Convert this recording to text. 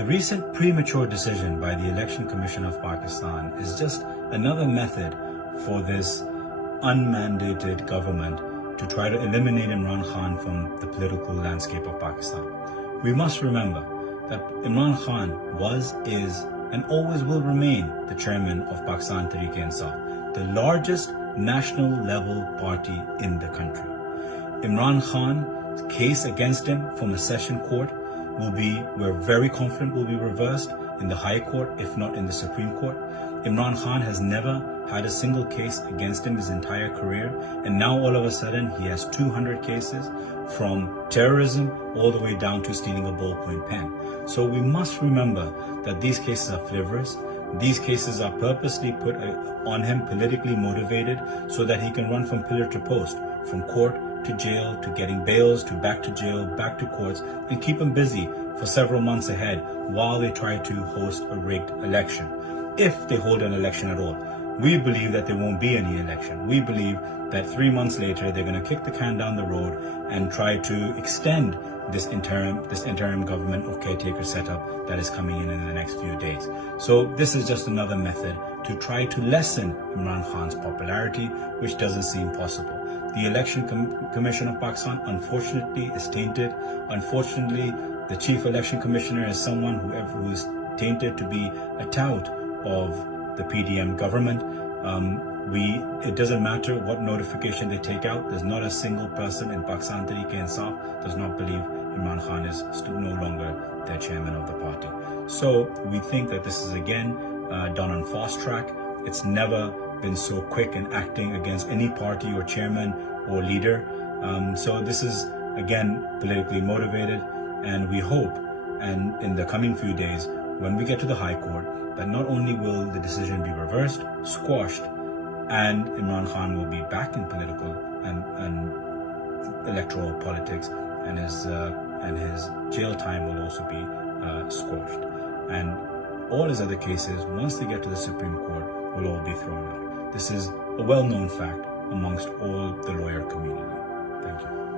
The recent premature decision by the Election Commission of Pakistan is just another method for this unmandated government to try to eliminate Imran Khan from the political landscape of Pakistan. We must remember that Imran Khan was, is, and always will remain the chairman of Pakistan Tehreek-e-Insaf, the largest national level party in the country. Imran Khan's case against him from a session court we're very confident will be reversed in the High Court, if not in the Supreme Court. Imran Khan has never had a single case against him his entire career, and now all of a sudden he has 200 cases, from terrorism all the way down to stealing a ballpoint pen. So we must remember that these cases are frivolous. These cases are purposely put on him, politically motivated, so that he can run from pillar to post, from court to jail, to getting bails, to back to jail, back to courts, and keep him busy for several months ahead while they try to host a rigged election. If they hold an election at all. We believe that there won't be any election. We believe that 3 months later they're going to kick the can down the road and try to extend this interim government of caretaker setup that is coming in the next few days. So this is just another method to try to lessen Imran Khan's popularity, which doesn't seem possible. The Election Commission of Pakistan, unfortunately, is tainted. Unfortunately, the Chief Election Commissioner is someone who is tainted to be a tout of the PDM government. It doesn't matter what notification they take out. There's not a single person in Pakistan Tehreek-e-Insaf does not believe Imran Khan is no longer the chairman of the party. So we think that this is again done on fast track. It's never been so quick in acting against any party or chairman or leader. So this is again politically motivated, and we hope, and in the coming few days, when we get to the High Court, that not only will the decision be reversed, squashed, and Imran Khan will be back in political and electoral politics, and his jail time will also be squashed. And all his other cases, once they get to the Supreme Court, will all be thrown out. This is a well-known fact amongst all the lawyer community. Thank you.